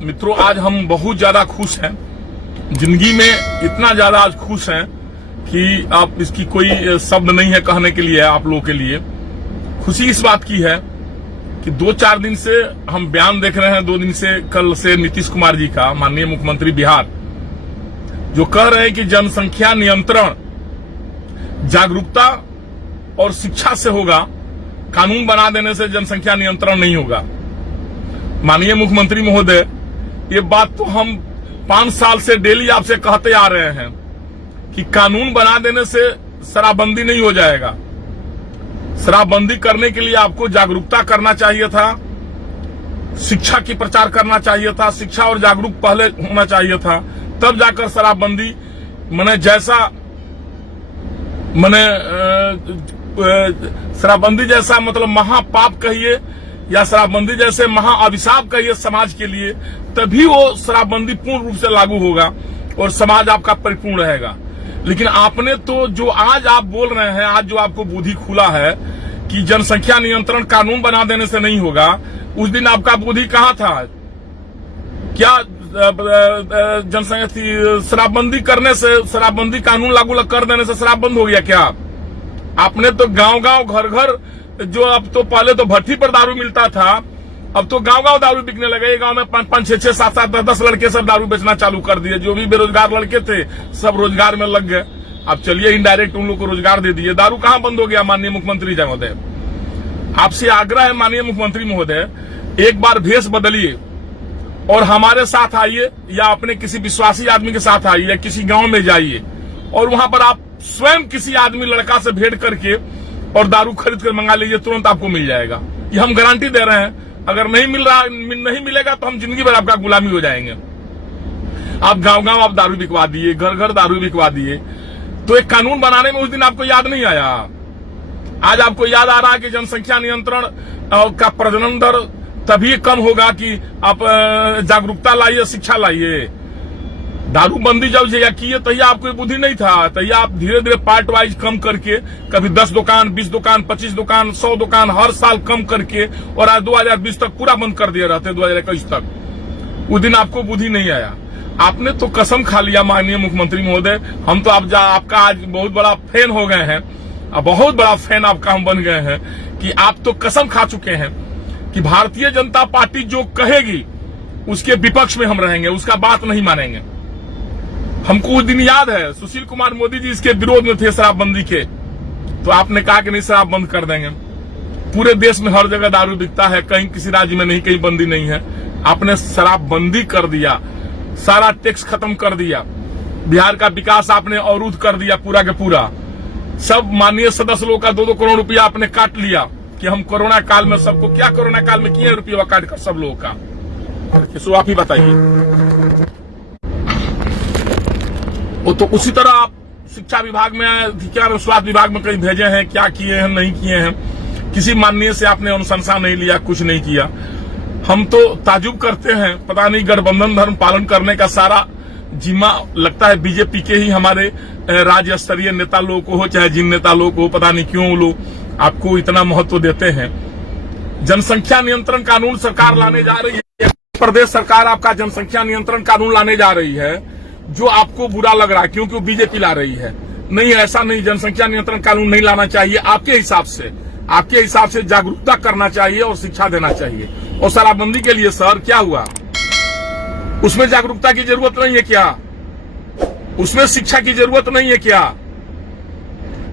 मित्रों, आज हम बहुत ज्यादा खुश हैं। जिंदगी में इतना ज्यादा आज खुश हैं कि आप इसकी कोई शब्द नहीं है कहने के लिए। आप लोगों के लिए खुशी इस बात की है कि 2-4 दिन से हम बयान देख रहे हैं, 2 दिन से, कल से नीतीश कुमार जी का, माननीय मुख्यमंत्री बिहार, जो कह रहे हैं कि जनसंख्या नियंत्रण जागरूकता और शिक्षा से होगा, कानून बना देने से जनसंख्या नियंत्रण नहीं होगा। माननीय मुख्यमंत्री महोदय, ये बात तो हम 5 साल से डेली आपसे कहते आ रहे हैं कि कानून बना देने से शराबबंदी नहीं हो जाएगा। शराबबंदी करने के लिए आपको जागरूकता करना चाहिए था, शिक्षा की प्रचार करना चाहिए था, शिक्षा और जागरूक पहले होना चाहिए था, तब जाकर शराबबंदी शराबबंदी जैसा मतलब महापाप कहिए या शराबबंदी जैसे महाअभिशाप कहिए समाज के लिए, तभी वो शराबबंदी पूर्ण रूप से लागू होगा और समाज आपका परिपूर्ण रहेगा। लेकिन आपने तो जो आज आप बोल रहे हैं, आज जो आपको बुद्धि खुला है कि जनसंख्या नियंत्रण कानून बना देने से नहीं होगा, उस दिन आपका बुद्धि कहाँ था? क्या जनसंख्या शराबबंदी करने से, शराबबंदी कानून लागू कर देने से शराब बंद हो गया क्या? आपने तो गांव-गांव, घर-घर, जो अब तो पहले तो भट्टी पर दारू मिलता था, अब तो गांव-गांव दारू बिकने लगे। गांव में 5-5, 6-6, 7-7, 10-10 लड़के सब दारू बेचना चालू कर दिए। जो भी बेरोजगार लड़के थे सब रोजगार में लग गए। अब चलिए इनडायरेक्ट उन लोग को रोजगार दे दिए। दारू कहां बंद हो गया? माननीय मुख्यमंत्री जी महोदय, आपसे आग्रह है माननीय मुख्यमंत्री महोदय, एक बार भेष बदलिए और हमारे साथ आइए या अपने किसी विश्वासी आदमी के साथ आइए या किसी गांव में जाइए और वहां पर आप स्वयं किसी आदमी लड़का से भेंट करके और दारू खरीद कर मंगा लीजिए, तुरंत आपको मिल जाएगा। ये हम गारंटी दे रहे हैं। अगर नहीं मिलेगा तो हम जिंदगी भर आपका गुलामी हो जाएंगे। आप गांव-गांव आप दारू बिकवा दिए, घर-घर दारू बिकवा दिए, तो एक कानून बनाने में उस दिन आपको याद नहीं आया। आज आपको याद आ रहा है कि जनसंख्या नियंत्रण का प्रजनन दर तभी कम होगा कि आप जागरूकता लाइए, शिक्षा लाइए। दारूबंदी जब किए तही आपको बुद्धि नहीं था, तही आप धीरे धीरे पार्ट वाइज कम करके, कभी 10 दुकान, 20 दुकान, 25 दुकान, 100 दुकान हर साल कम करके, और आज 2020 तक पूरा बंद कर दिए रहते, 2021 तक। उस दिन आपको बुद्धि नहीं आया। आपने तो कसम खा लिया माननीय मुख्यमंत्री महोदय। हम तो आपका आज बहुत बड़ा फैन हो गए हैं, बहुत बड़ा फैन आपका हम बन गए हैं कि आप तो कसम खा चुके हैं कि भारतीय जनता पार्टी जो कहेगी उसके विपक्ष में हम रहेंगे, उसका बात नहीं मानेंगे। हमको उस दिन याद है, सुशील कुमार मोदी जी इसके विरोध में थे शराबबंदी के, तो आपने कहा कि नहीं शराब बंद कर देंगे। पूरे देश में हर जगह दारू बिकता है, कहीं किसी राज्य में नहीं, कहीं बंदी नहीं है। आपने शराबबंदी कर दिया, सारा टैक्स खत्म कर दिया, बिहार का विकास आपने अवरुद्ध कर दिया पूरा के पूरा। सब माननीय सदस्य लोगों का 2-2 करोड़ रुपया आपने काट लिया कि हम कोरोना काल में सबको, क्या कोरोना काल में किए रुपया काट कर सब लोगों का, सो आप ही बताइए। वो तो उसी तरह आप शिक्षा विभाग में, क्या स्वास्थ्य विभाग में कहीं भेजे हैं, क्या किए हैं, नहीं किए हैं, किसी माननीय से आपने अनुशंसा नहीं लिया, कुछ नहीं किया। हम तो ताजुब करते हैं, पता नहीं गठबंधन धर्म पालन करने का सारा जिम्मा लगता है बीजेपी के ही हमारे राज्य स्तरीय नेता लोगों को हो, चाहे जिन नेता लोगों को, पता नहीं क्यों लोग आपको इतना महत्व देते हैं। जनसंख्या नियंत्रण कानून सरकार लाने जा रही है, प्रदेश सरकार आपका जनसंख्या नियंत्रण कानून लाने जा रही है, जो आपको बुरा लग रहा है क्योंकि वो बीजेपी ला रही है। नहीं, ऐसा नहीं, जनसंख्या नियंत्रण कानून नहीं लाना चाहिए। आपके हिसाब से जागरूकता करना चाहिए और शिक्षा देना चाहिए। और शराबबंदी के लिए सर क्या हुआ? उसमें जागरूकता की जरूरत नहीं है क्या? उसमें शिक्षा की जरूरत नहीं है क्या?